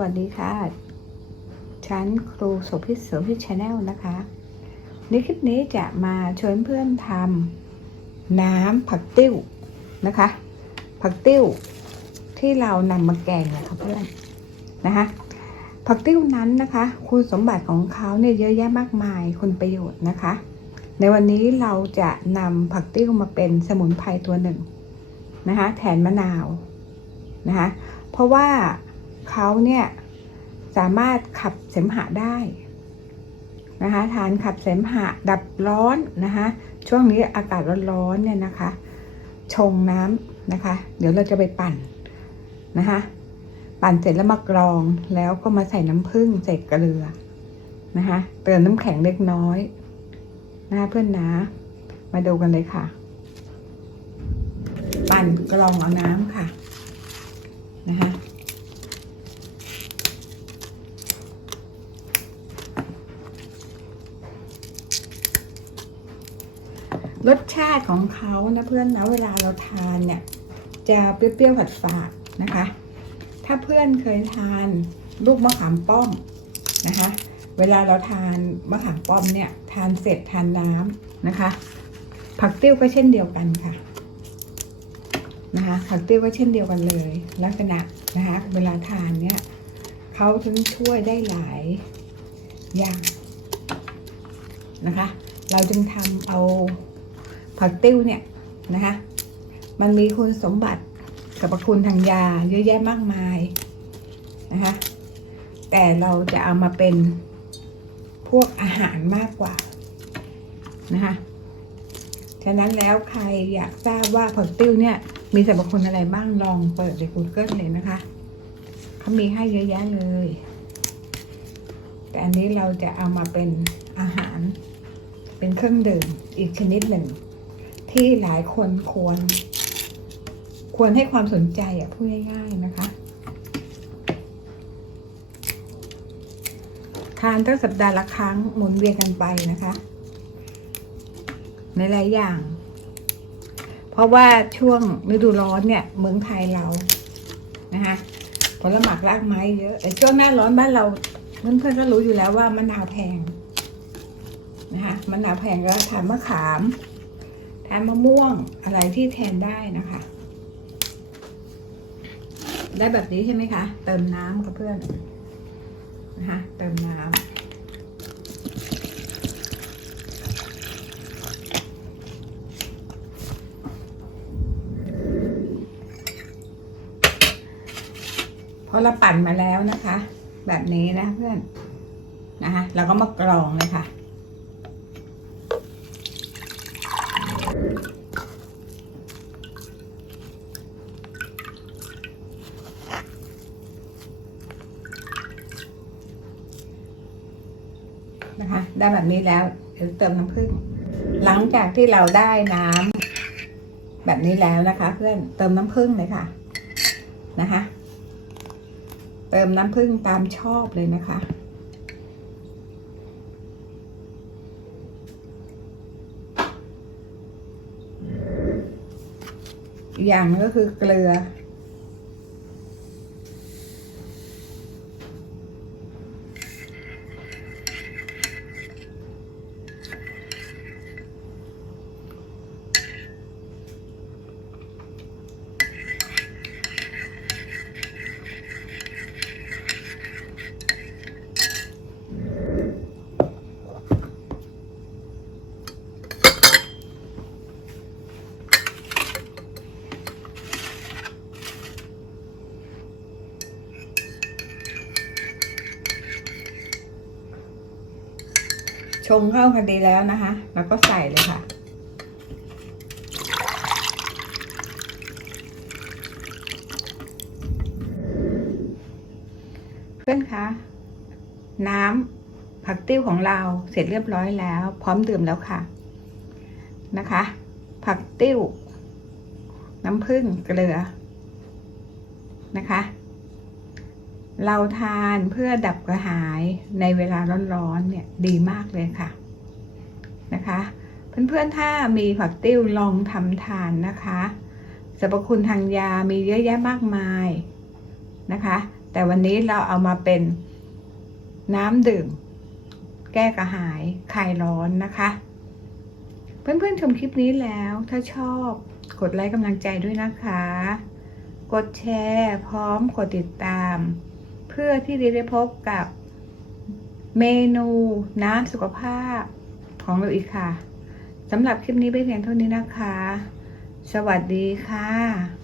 วัสดีค่ะ ฉันครูโสภิตโสภิตชาแนลนะคะ ในคลิปนี้จะมาชวนเพื่อนทำน้ำผักติ้วนะคะ ผักติ้วที่เรานำมาแกงนะคะเพื่อนนะคะผักติ้วนั้นนะคะ คุณสมบัติของเขาเนี่ยเยอะแยะมากมายคุณประโยชน์นะคะ ในวันนี้เราจะนำผักติ้วมาเป็นสมุนไพรตัวหนึ่งนะคะแทนมะนาวนะคะเพราะว่า เขาเนี่ยสามารถขับเสมหะได้นะคะทานขับเสมหะดับร้อนนะคะช่วงนี้อากาศร้อนๆเนี่ยนะคะ ชงน้ำนะคะ เดี๋ยวเราจะไปปั่นนะคะปั่นเสร็จแล้วมากรองแล้วก็มาใส่น้ำผึ้งใส่เกลือนะคะเติมน้ำแข็งเล็กน้อยนะคะเพื่อนนะ มาดูกันเลยค่ะ ปั่นกรองเอาน้ำค่ะนะคะ รสชาติของเขานะเพื่อนนะเวลาเราทานเนี่ย จะเปรี้ยวๆผัดฝาดนะคะ ถ้าเพื่อนเคยทานลูกมะขามป้อมนะคะ เวลาเราทานมะขามป้อมเนี่ย ทานเสร็จทานน้ำนะคะ ผักติ้วก็เช่นเดียวกันค่ะนะคะผักติ้วก็เช่นเดียวกันเลย ลักษณะนะคะเวลาทานเนี่ยเขาถึงช่วยได้หลายอย่างนะคะ เราจึงทำเอา ผักติ้วเนี่ยนะคะมันมีคุณสมบัติกับประคุณทางยาเยอะแยะมากมายนะคะแต่เราจะเอามาเป็นพวกอาหารมากกว่านะคะฉะนั้นแล้วใครอยากทราบว่าผักติ้วเนี่ย มีสรรพคุณอะไรบ้างลองเปิดใน Google เลยนะคะเขามีให้เยอะแยะเลย แต่อันนี้เราจะเอามาเป็นอาหาร เป็นเครื่องดื่มอีกชนิดหนึ่ง ที่หลายคนควร ควรให้ความสนใจอะพูดง่ายๆนะคะทานตั้งสัปดาห์ละครั้งหมุนเวียนกันไปนะคะ ในหลายอย่าง เพราะว่าช่วงฤดูร้อนเนี่ยเมืองไทยเรานะคะผลหมากรากไม้เยอะแต่ช่วงหน้าร้อนบ้านเราเพื่อนๆก็รู้อยู่แล้วว่ามะนาวแพงนะคะมะนาวแพงก็ทานมะขาม ทานมะม่วงอะไรที่แทนได้นะคะ ได้แบบนี้ใช่ไหมคะ เติมน้ำกับเพื่อนนะคะเติมน้ำพอเราปั่นมาแล้วนะคะ แบบนี้นะเพื่อนนะคะเราก็มากรองเลยค่ะ นะคะ ได้แบบนี้แล้วเดี๋ยวเติมน้ำผึ้งหลังจากที่เราได้น้ำแบบนี้แล้วนะคะ เพื่อนเติมน้ำผึ้งเลยค่ะนะคะ เติมน้ำผึ้งตามชอบเลยนะคะอย่างก็คือเกลือ ชงเข้ากันดีแล้วนะคะ แล้วก็ใส่เลยค่ะ เพื่อนคะน้ำผักติ้วของเราเสร็จเรียบร้อยแล้ว พร้อมดื่มแล้วค่ะนะคะ ผักติ้ว น้ำผึ้งเกลือนะคะ เราทานเพื่อดับกระหายในเวลาร้อนๆเนี่ยดีมากเลยค่ะนะคะเพื่อนๆถ้ามีผักติ้วลองทำทานนะคะสรรพคุณทางยามีเยอะแยะมากมายนะคะ แต่วันนี้เราเอามาเป็นน้ำดื่ม แก้กระหายคลายร้อนนะคะ เพื่อนๆชมคลิปนี้แล้วถ้าชอบกดไลค์กำลังใจด้วยนะคะ กดแชร์พร้อมกดติดตาม เพื่อที่จะได้พบกับเมนูน้ำสุขภาพของเราอีกค่ะสำหรับคลิปนี้ไปเพียงเท่านี้นะคะ สวัสดีค่ะ